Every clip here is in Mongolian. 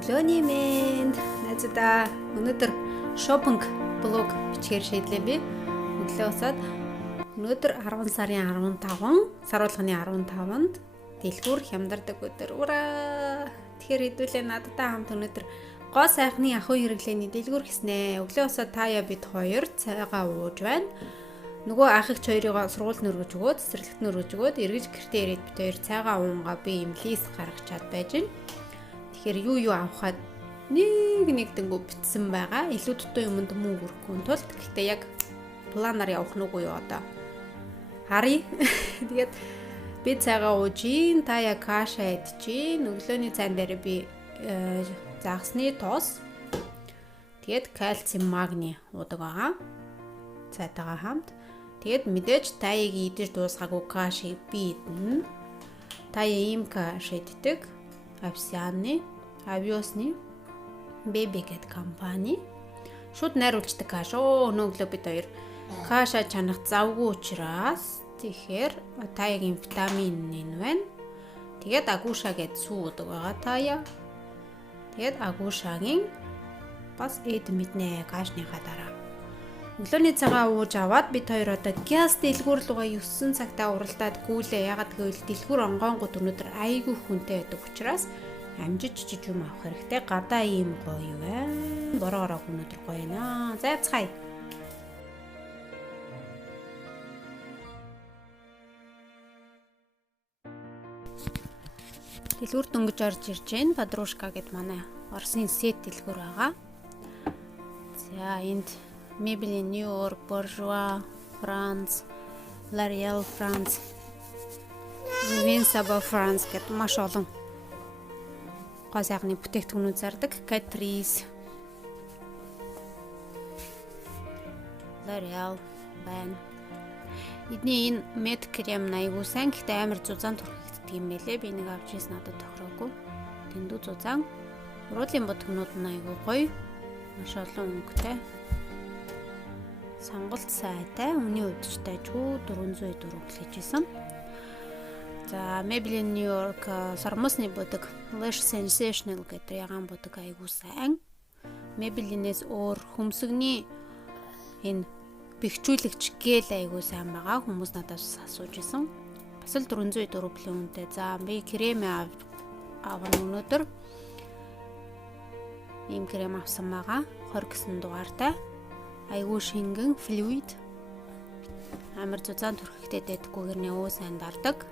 Өглөөний мэнд найзуудаа өнөөдөр шопинг блог бичгээр шийдлээ би. Өглөө усаад өнөөдөр 10 сарын 15, сар болгоны 15-нд дэлгүүр хямдардаг өдөр. Ура! Тэгэхээр хэдүүлээ надтай хамт өнөөдөр гоо сайхны ахуй хэрэглээний дэлгүүр хийснэ. Өглөө усаад таяа бид хоёр цайгаа ууж байна. Нөгөө ах их хоёрыгоо сургуульд нөргөж өгөөд, цэцэрлэгт нөргөж өгөөд эргэж гэртээ ирээд бид хоёр цайгаа уунгаа би им лист гаргачаад байж байна. Тэгэхээр юу авахад нэг дэнгүү битсэн байгаа. Илүү дутуу юмд мөнгө өрөхгүй тулд гэхдээ яг планаар явах нүггүй юу одоо. Харъя. Тэгээд би цайгаа ууж ийн, та яг каша идчихин. Өглөөний цайн дээр би загсны тоос. Тэгээд кальци, магний уудаг байгаа. Цайтайгаа хамт. Тэгээд мэдээж таяг идэж дуусгаагүй кашиг би идэнэ. Тая ийм каш иддэг. Авиосны Baby гэд компани шууд найруулждаг каш. Өнөөглөө бид хоёр каша чанах завгүй учраас тэгэхээр таягийн витамин нь байна. Тэгээд агууша гэд сүү удаг байгаа таяа. Тэгээд агуушагийн бас эд мэднэ кашныхаа дараа. Өглөөний цагаа ууж аваад бид хоёр одоо газ дэлгүүр лугаа 9 цагтаа уралдаад гүйлээ. Ягаад гэвэл дэлгүүр онгонгууд өнөөдөр айгүй хүнтэй байдаг учраас амжиж жиж юм авах хэрэгтэй. Гадаа ийм гоё байна. Бороо өнөөдөр гоё наа. Зайцгай. Дэлгүүр дөнгөж орж ирж байна. Подружка гэд манай Оросын сет дэлгүүр байгаа. За энд Maybelline New York, Bourjois France, L'Oréal France, Invincible France гэд маш олон гоо сайхны бүтээгдэхүүнүүд зардаг. Catrice, L'Oréal байна. Эдний энэ мед крем айгуу сайн. Гэхдээ амар зузаан түрхэгддэг юм байлээ. Би нэг авч ирсэн надад тохироогүй. Дэндүү зузаан. Уруудлын ботгонууд нь айгуу гоё. Маш олон өнгөтэй. Сонголт сайтай. Үний хувьд ч дайггүй 404 хэлжсэн. За Maybelline New York сармусны будаг Lash Sensational гэдэг ягаан будаг айгуу сайн. Maybelline-ээс өөр хөмсгний энэ бэхжүүлэгч гел айгуу сайн байгаа. Хүмүүс надаас асууж исэн. Бас л 404 үнэтэй. За би крем авах өнөөдөр ийм крем авсан байгаа. 20 гэсэн дугаартай. Айгуу шингэн флюид. Амар зузаан түрхэгтэй дэдгүүгээр нэ өө сайн дардаг.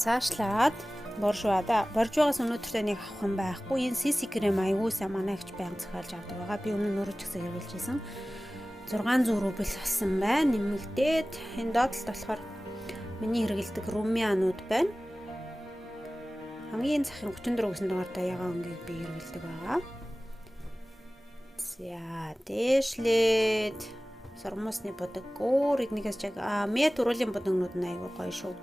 Цаашлаад Bourjois-аас өнөөдөр нэг авах юм байхгүй. Энэ CC крем айгуу сайн манай ихч байнга захиалж авдаг байгаа. Би өмнө нөрөж гисээ хэрэгжилжсэн. 600 рубль авсан байна. Нэмэгдээд энэ доотлолт болохоор миний хэрэгэлдэг румянууд байна. Хамгийн захын 34 гэсэн дугаартай ягаан өнгийг би хэрэгэлдэг байгаа. За дээшлээд сармусны будаг өөр эднийгээс яг мед уруулын будагнууд нь айгүй гоё шүү.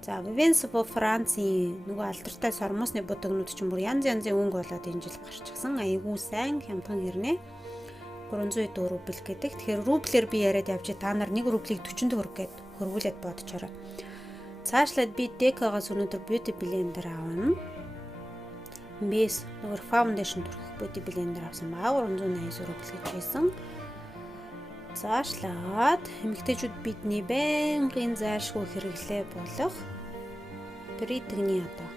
За Invincible France-ийн нөгөө алдартай сармусны будагнууд ч юм уу янз янзын өнгө болоод энэ жил гарчихсан. Айгүй сайн хямдхан хэрнээ 304 рубль гэдэг. Тэгэхээр рублээр би яриад явж та нар 1 рублийг 40 төгрөг гээд хөрвүүлээд бодчоорой. Цаашлаад би Decca-гаас өнөөдөр beauty blender авна. Бис нөгөө foundation төрөх beauty blender авсан байгаа 380 рубль гэж байсан. Цаашлаад эмэгтэйчүүд бидний байнгын зайлшгүй хэрэглээ болох Brit-ийн одоо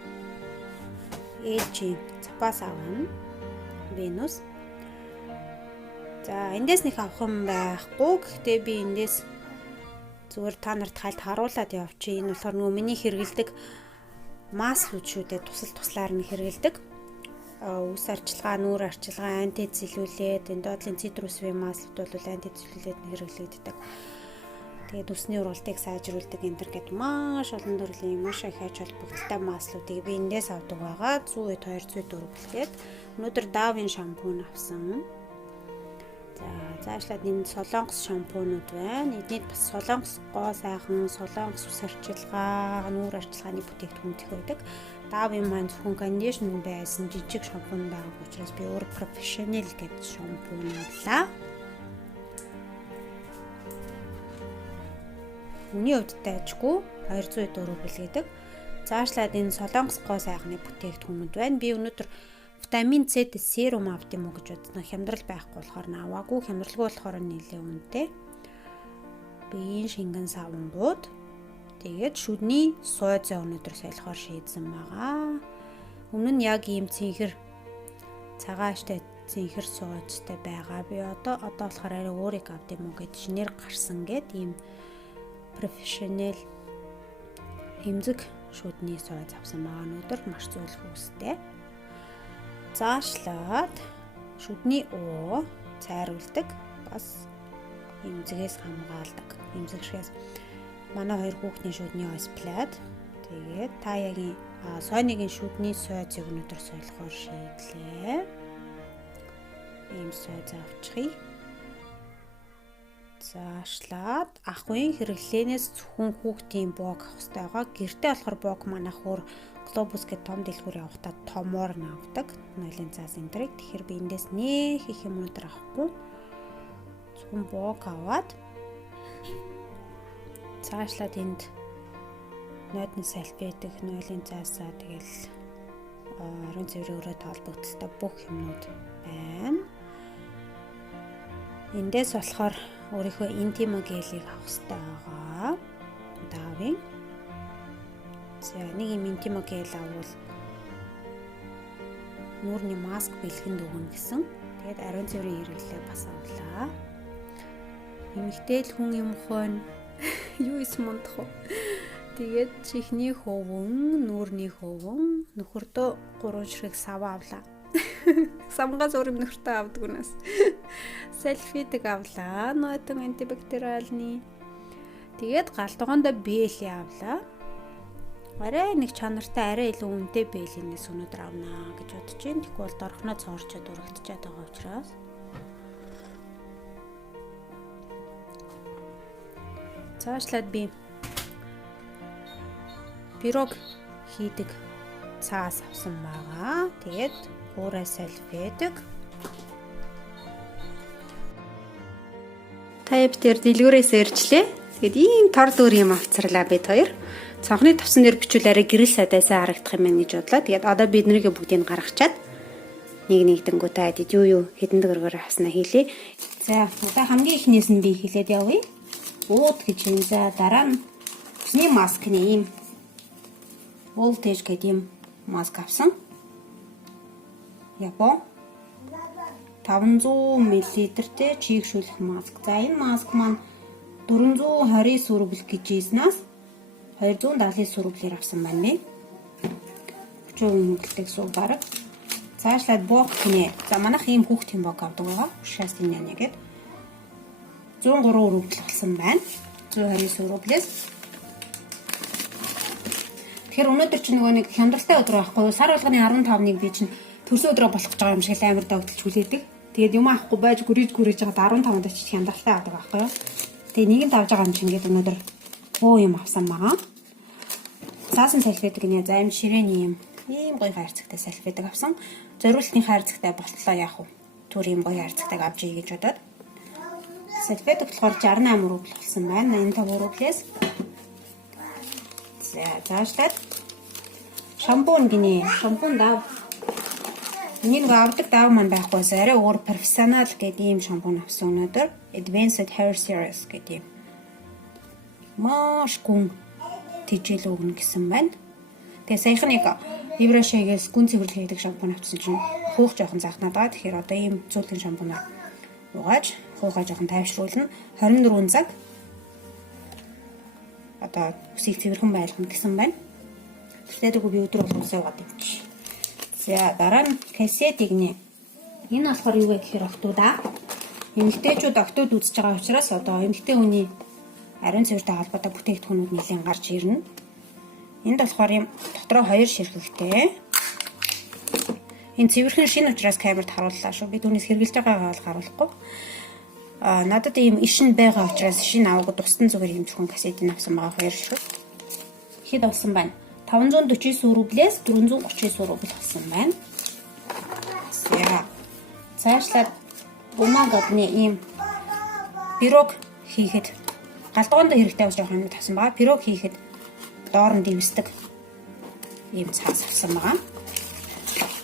LG цапаас авна. Venus. За эндээс нэг авах юм байхгүй. Гэхдээ би эндээс зүгээр та нарт хальт харуулад явчих. Энэ болохоор нөгөө миний хэрэгэлдэг маслууд шүү дээ. Туслаар нь хэрэгэлдэг. Үс арчилгаа, нүүр арчилгаа, антицеллюлит, энэ доотлын цитрусовын маслууд бол антицеллюлит нь хэрэглэгддэг. Тэгээд үсний ургалтыг сайжруулдаг энэ төр гэдэг маш олон төрлийн маш их ач холбогдолтой маслуудыг би эндээс авдаг байгаа. 100-204 рубльгээд. Өнөөдөр Dove-ийн шампунь авсан. За цаашлаад энэ солонгос шампунууд байна. Эднийд бас солонгос гоо сайхан, солонгос ус арчилгаа, нүүр арчилгааны бүтээгдэхүүн их байдаг. Dove-ийн маань зөвхөн кондишн байсан жижиг шампунь байгаа учраас би өөр профешнл гэдэг шампунь авлаа. Үний хувьд дайжгүй 204 рубль гэдэг. Цаашлаад энэ солонгос гоо сайхны бүтээгдэхүүнүүд байна. Би өнөөдөр витамин С серум авт юм уу гэж бодсон. Хямдрал байхгүй болохоор аваагүй. Хямдралгүй болохоор нэлээд үнэтэй. Биеийн шингэн савангууд. Тэгээд шүдний сууцаа өнөөдөр солихоор шийдсэн байгаа. Өмнө нь яг ийм цэнхэр цагааштай цэнхэр сууцтай байгаа. Би одоо болохоор арай өөрийг авт юм уу гэж шинээр гарсан гэд ийм профешнл эмзэг шүдний сууц авсан байгаа. Өнөөдөр маш зөвлөх үстэй. Заашлаад шүдний уу цайруулдаг. Бас эмзэгээс хамгаалдаг. Эмзэгшээс манай хоёр хүүхдийн шүдний осплад. Тэгээд та ягийн сойныгийн шүдний сойцыг өнөөдөр солихоор шийдлээ. Ийм сойц авчихъя. Заашлаад ахуйн хэрэглэнээс зөвхөн хүүхдийн бог авах хэрэгтэй байгаа. Гэртээ болохоор бог манайх өөр глобус гэдэг том дэлгүүр явахдаа томоор нь авдаг. Нойлын цаас энтрийг. Тэгэхээр би эндээс нэх их юм өнөдр авахгүй. Зөвхөн бог аваад цаашлаад энд нойдны салфетик, нойлын цаасаа тэгэл ариун цэврийн өрөө толбогдолтой бүх юмнууд байна. Эндээс болохоор өөрийнхөө интимо гелийг авах хэрэгтэй байгаа. Давын. За нэг юм интимо гел аввал нүүрний маск бэлгэнд өгнө гэсэн. Тэгээд ариун цэврийн хэрэглээ бас авлаа. Эмэгтэй л хүн юм хойно юу ис мундах вэ? Тэгээд чихний хөвөн, нүүрний хөвөн, нөхөртөө 3 ширхэг саваа авлаа. Самгаас өөр юм нөхөртөө авдаг унаас. Салфетик авлаа. Нойтон антибактериалны. Тэгээд галдгоондоо бэли авлаа. Арай нэг чанартай арай илүү үнэтэй бэлинээс өнөдөр авнаа гэж бодож байна. Тэгэхгүй бол дорхноо цоорчод урагдчихад байгаа учраас. Цаашлаад би пирог хийдэг цаас авсан байгаа. Тэгээд хуурай салфетик. Тайп дээр дэлгүүрээс иржлээ. Тэгээд ийм тор дөр юм авцарлаа бид хоёр. Цонхны тавсан дээр бичүүлээрээ гэрэл сайдасаа харагдах юм байна гэж бодлоо. Тэгээд одоо бид нэрийг бүгдийг гаргачаад нэг дэнгүү таад юу хэдэн дөрөөр хаснаа хийлээ. За одоо хамгийн ихнээс нь би хэлээд явъя. Ууд гэж юм. За дараа нь усны маскны ийм voltage гэдэг юм маск авсан. Япон 500 мл-тэй чийгшүүлэх маск. За энэ маск маань 429 рубль гэж ийснаас 279 рублээр авсан байна. 40% нөлтөг суу бараг. Цаашлаад бог гинэ. За манайх ийм хүүхдийн бог авдаг байгаа. Шаас энэ нэгэд 103 рубль болсон байна. 129 рублээс. Тэгэхээр өнөөдөр чи нөгөө нэг хямдралтай өдөр байхгүй. Сар болгоны 15-ыг би чинь төрсөн өдрөө болох гэж байгаа юм шиг амар догдолж хүлээдэг. Тэгээд юм авахгүй байж гүрэж жагаад 15-нд очиж хямдралтай авдаг байхгүй юу. Тэгээд нэгэнд авж байгаа юм чинь ингээд өнөөдөр юм авсан байгаа. Цаасан салфетик нэ займ ширээний юм. Ийм гоё хайрцагтай салфетик авсан. Зориултын хайрцагтай болтлоо яах вэ? Түр ийм гоё хайрцагтайг авч ий гэж бодоод. Салфетик болохоор 68 рубль болсон байна. 85 рублээс. За заашлаад шампунь гинэ. Шампунь дав. Энийг авдаг дав маань байхгүй. Арай өөр профессионал гэдэг ийм шампунь авсан өнөөдөр. Advanced Hair Series гэдэг юм. Маш гүн тижэл өгнө гэсэн байна. Тэгээ саяхныг Еврошигээс гүн цэвэрлэг хийдэг шампунь авсан чинь хуух жоохон заахнаад байгаа. Тэгэхээр одоо ийм зүйлийн шампунаар угааж хуухаа жоохон тайвшруулна. 24 цаг одоо үсийг цэвэрхэн байлгана гэсэн байна. Тэртээдгүй би өдөр болгон усаа угаад юм чи. За дараа нь кассетиг нэ. Энэ болохоор юу вэ гэхээр октоудаа. Эмэгтэйчүүд октод үзэж байгаа учраас одоо эмэгтэй хүний ариун цэвэртэй холбоотой бүтээгдэхүүнүүд нэлээд гарч ирнэ. Энд болохоор юм дотроо 2 ширхэгтэй. Энэ цэвэрхэн шин учраас камерт харууллаа шүү. Би түүнээс хэрглэж байгаагаа бол харуулахгүй. Надад ийм ишин байгаа учраас шин аваад тусдан зүгээр юм зөвхөн кассетыг авсан байгаа 2 ширхэг. Хэд болсон байна? 549 рублээс 439 рубль болсон байна. За. Цаашлаад бумагадны ийм пирог хийхэд галдгоонд хэрэгтэй авч явах юм тавсан байгаа. Пирог хийхэд доор нь дэвсдэг ийм цаас авсан байгаа.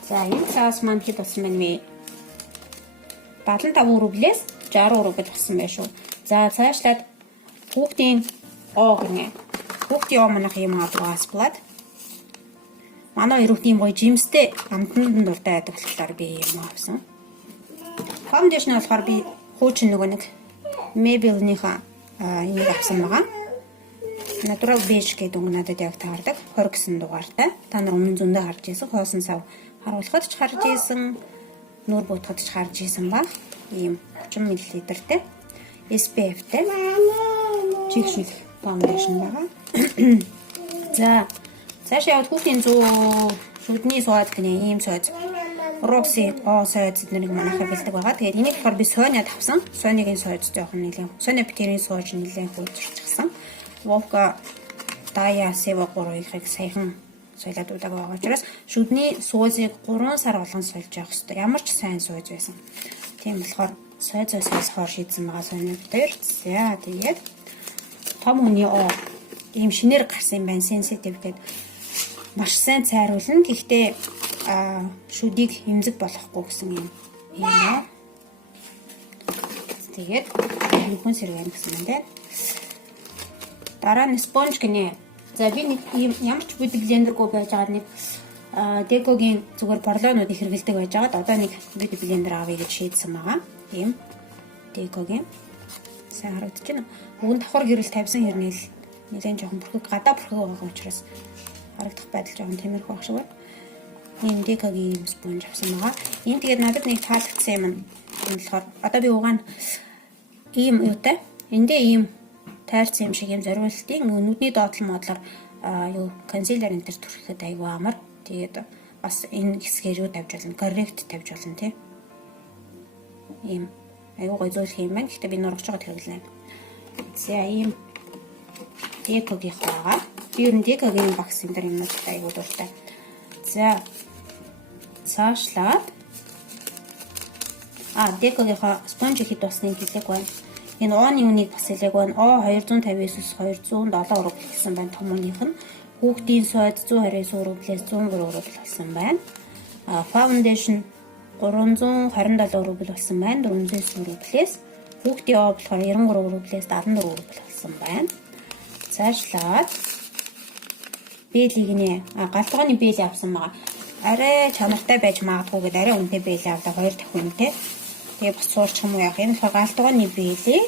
За энэ цаас маань хэд болсон бэ нэ? 75 рублээс 60 рубль болсон байх шүү. За цаашлаад хүүхдийн оо гэнэ. Хүүхдийн оо манайх юм аваас блад. Манай ирүүхний гоё жимстэй амтнууд дуртай байдаг болохоор би юм авсан. Фаундейшн болохоор би хуучин нөгөө нэг Maybelline-ийн энийг авсан байгаа. Natural beige гэдэг үг надад яг таардаг. 20 гэсэн дугаартай. Та нар өмнө зөндөө харж ирсэн. Хоосон сав харуулхад ч харж ирсэн. Нүүр буутахад ч харж ирсэн ба. Ийм 30 мл-тэй. SPF-тэй. Чигшил фаундейшн байгаа. За цаашаа яваад хүүхдийн шүдний сууд гэнэ ийм сууд. Roxy сууд эднийг манайхаа бэлдэг байгаа. Тэгээд энийг болохоор би Sonia тавсан. Sonia-гийн сууд жоох нэлээд. Sonia Peter-ийн сууд нэлээд хөөцөрчихсэн. Wolfga Daya Seva 3-ыг саяхан сойлоод удааг байгаа учраас шүдний суузыг 3 сар болгон сольж явах хэрэгтэй. Ямар ч сайн сууж байсан. Тийм болохоор сойзоос хоор шийдсэн байгаа Sonia Peter. За тэгээд том хүний ийм шинээр гарсан юм байна. Sensitive гэдэг маш сайн цайруулна. Гэхдээ шүдийг эмзэг болохгүй гэсэн юм аа. Тэгээд хүн сэргэн гэсэн юм дээ. Дараа нь спонж гинэ. За би нэг ямар ч beauty blender-гүй байж байгаа нэг Deco-гийн зүгээр борлоонууд их хэрэгэлдэг байж байгаа. Одоо нэг beauty blender авъя гэж шийдсэн байгаа. Тийм Deco-гийн сайн харагдаж байна. Өгөн давхар гэрэл тавьсан хэрнээл нэлээд жоохон бүрхэг гадаа бүрхэг байгаа учраас харагдах байдал жоохон тиймэрхүү байх шиг байна. Ийм Deco-гийн спонж авсан байгаа. Ийм тэгээд надад нэг таалагдсан юм. Энэ болохоор одоо би угаана ийм юутай. Эндээ ийм тайрцсан юм шиг юм зориултын нүдний доотлон модлоор консилер энэ төр түрхэхэд айгүй амар. Тэгээд бас энэ хэсгээр юу тавьж болно? Коррект тавьж болно тий. Ийм айгүй гой зөөлх юм байна. Гэхдээ би нургаж байгаа хэрэглэнэ. За ийм Deco-гийн байгаа. Би ер нь Deco-гийн багс энэ төр юмнуудтай айгүй дуртай. За цаашлаад Deco-гийн спонж хэд басныг хэлээг байна. Энэ ооны үнийг бас хэлээг байна. 259-с 207 рубль гэсэн байна том үнийх нь. Хүүхдийн сойд 129 рублээс 103 рубль болсон байна. Foundation 327 рубль болсон байна. 409 рублээс. Хүүхдийн оо болохоор 93 рублээс 74 рубль болсон байна. Цаашлаад бэлийг нэ галтгооны бэл авсан байгаа. Арай чанартай байж магадгүй гэдэг арай үнэтэй бэл авлаа 2 дахь үнэтэй. Тэгээ бас суурчих юм уу яах юм. Галтгооны бэлээ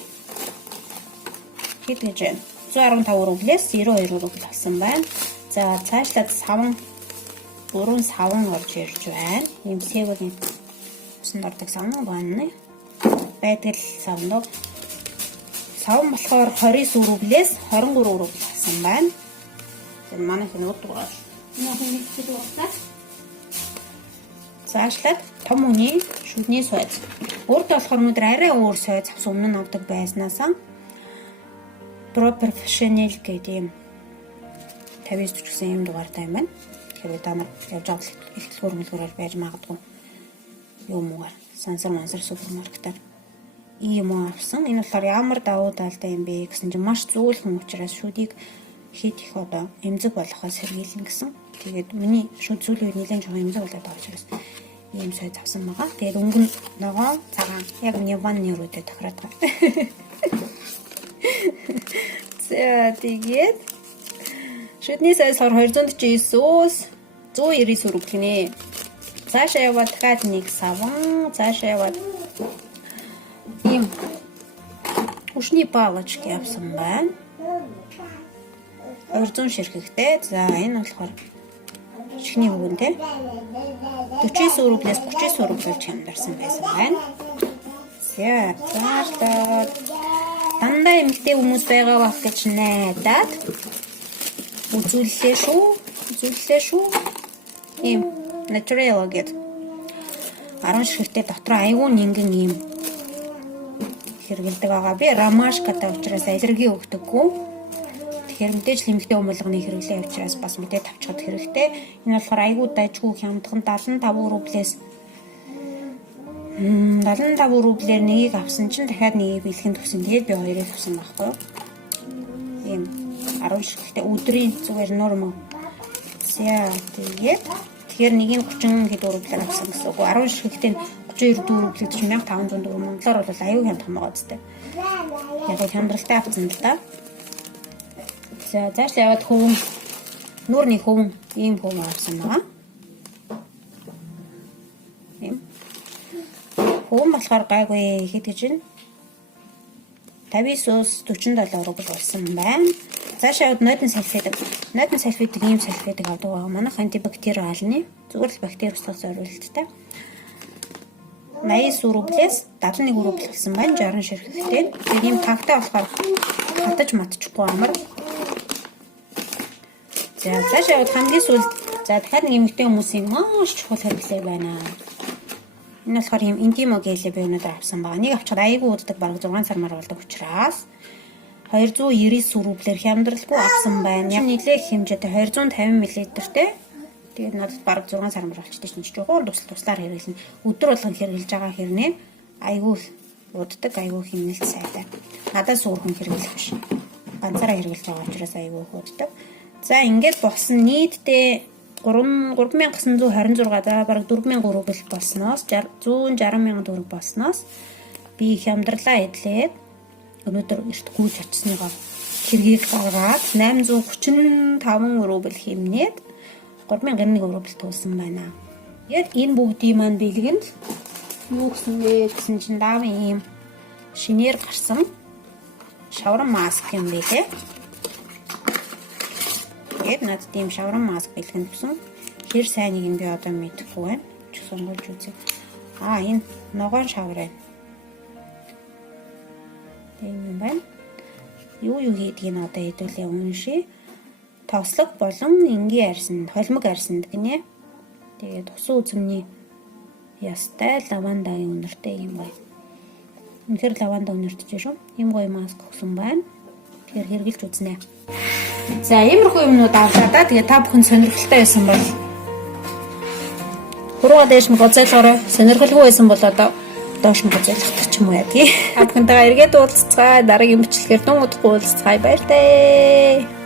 хэд гэж байна? 115 рублээс 92 рубль болсон байна. За цаашлаад саван бүрэн саван орж ирж байна. Ийм Seva-гийн усан ордог саван байна. Байдаг савнууд. Саван болохоор 29 рублээс 23 рубль болсон байна. Энэ манай хинүүд дугаар. Энэ хинүүд дугаар. Цаашлаад том үний шүдний сойд. Өөртөө болохоор өнөөдөр арай өөр сойд авсан өмнө нь авдаг байснаасаа Pro Professional гэдэг юм 50 гэсэн юм дугаартай юм байна. Тэгэхээр та нар явж байгаа ихтлгүүр мэлгүүрээр байж магадгүй юм уу сансар супермаркетаар ийм авсан. Энэ болохоор ямар давуу талтай юм бэ гэсэн чинь маш зөөлхөн учраас шүдийг хэд их одоо эмзэг болохоос сэргийлнэ гэсэн. Тэгээд миний шүд сүүлийн үед нэлээд жоохон эмзэг болоод байгаа учраас ийм сойд авсан байгаа. Тэгээд өнгөн ногоо цагаан яг Nivea-ны рүүдэд тохироод байгаа. За тэгээд шүдний сайз 249-өөс 199 рубль гинэ. Цаашаа яваад дахиад нэг саван, цаашаа яваад ийм ушны палочки авсан байна. 200 ширхэгтэй. За энэ болохоор чихний хөвгөн те 49 рублээс 39 рубль чамдарсан байсан байна. За цаашаа дандаа эмэгтэй хүмүүс байгаа байх гэж найдаад үзүүллээ шүү. Ийм natural гэдэг 10 ширхэгтэй дотор айгүй нингэн ийм хэрэгэлдэг байгаа. Би ромашкатай учраас аллерги өгдөггүй. Тэгэхээр мэдээж л эмэгтэй өмөлгөний хэрэглээ учраас бас мэдээ тавьчихад хэрэгтэй. Энэ болохоор айгүй дайжгүй хямдхан 75 рублээс 75 рублээр нэгийг авсан чинь дахиад нэгийг бэлгэнд өгсөн. Тэгээд би хоёрыг авсан байхгүй юу? Ийм 10 ширхэгтэй өдрийн зүгээр норм. За тэгээд тэгэхээр нэг нь 30 хэд өрөвлөөр авсан гэсэн үг. 10 ширхэгтэй 32 дөрөвлөд 1500 төгрөг. Монголоор бол аюу хямд том байгаа зү. Яг хямдралтай авсан л да. За зааш яваад хөвөн нүүрний хөвөн ийм хөвөн авсан байгаа. Ийм хөвөн болохоор гайгүй хэд гэж байна? 59-өөс 47 рубль болсон байна. Цаашаа яваад нойтон салфетик. Нойтон салфетик ийм салфетик авдаг байгаа. Манайх антибактериалны зүгээр л бактери устгах зорилттой. 80 рублээс 71 рубль болсон байна. 60 ширхэгтэй. Тэгээд ийм тавтай болохоор хатаж матчихгүй амар. За цаашаа яваад хамгийн сүүлд за дахиад нэг эмэгтэй хүмүүсийн маш чухал хэрэглээ байна. Энэ болохоор ийм интимо гель бээнүүд авсан байгаа. Нэг авчихад айгүй уддаг бараг 6 сар мар болдог учраас 299 рублээр хямдралгүй авсан байна. Яг нэлээх хэмжээтэй 250 мл-тэй. Тэгээд надад бараг 6 сар мар болчтой чинь жохоор туслаар хэрэглэнэ. Өдөр болгон хэрэглэж байгаа хэрнээ айгүй уддаг, айгүй хэмнэлт сайтай. Надад сүрхэн хэрэглэх биш. Ганцаараа хэрэглэж байгаа учраас айгүй уддаг. За ингээд болсон нийтдээ 3926 за бараг 4000 рубль болсноос 160,000 төгрөг болсноос би хямдралаа эдлээд өнөөдөр эрт гүйж очсныгоо хэргийг гаргаад 835 рубль хэмнээд 3001 рубль төлсөн байна. Яг энэ бүгдийн маань бэлгэнд юу гэсэн бэ гэсэн чинь даавын ийм шинээр гарсан шавран маск юм байлээ. Тэгээд надад ийм шавран маск бэлгэн гэсэн. Хэр сайныг нь би одоо мэдэхгүй байна. Ч сонгож үзье. Энэ ногоон шавар байна. Тийм байна. Юу хийдгийг нь одоо хэдүүлээ уншия. Тослог болон энгийн арьсанд, холимог арьсанд гинэ. Тэгээд усан үзмний ястай лавандагийн үнэртэй юм гоё. Үнэхээр лаванда үнэртэй шүү. Ийм гоё маск өгсөн байна. Тэгэхээр хэрглэж үзнэ. За иймэрхүү юмнууд авлаа да. Тэгээ та бүхэн сонирхолтой байсан бол хуруугаа дээш нь гоцойлгоорой. Сонирхолгүй байсан бол одоо доош нь гоцойлгох ч юм уу яа. Та бүхэнтэйгээ эргээд уулзцгаая. Дараагийн бичлэгээр дун удахгүй уулзцгаая. Баяртай.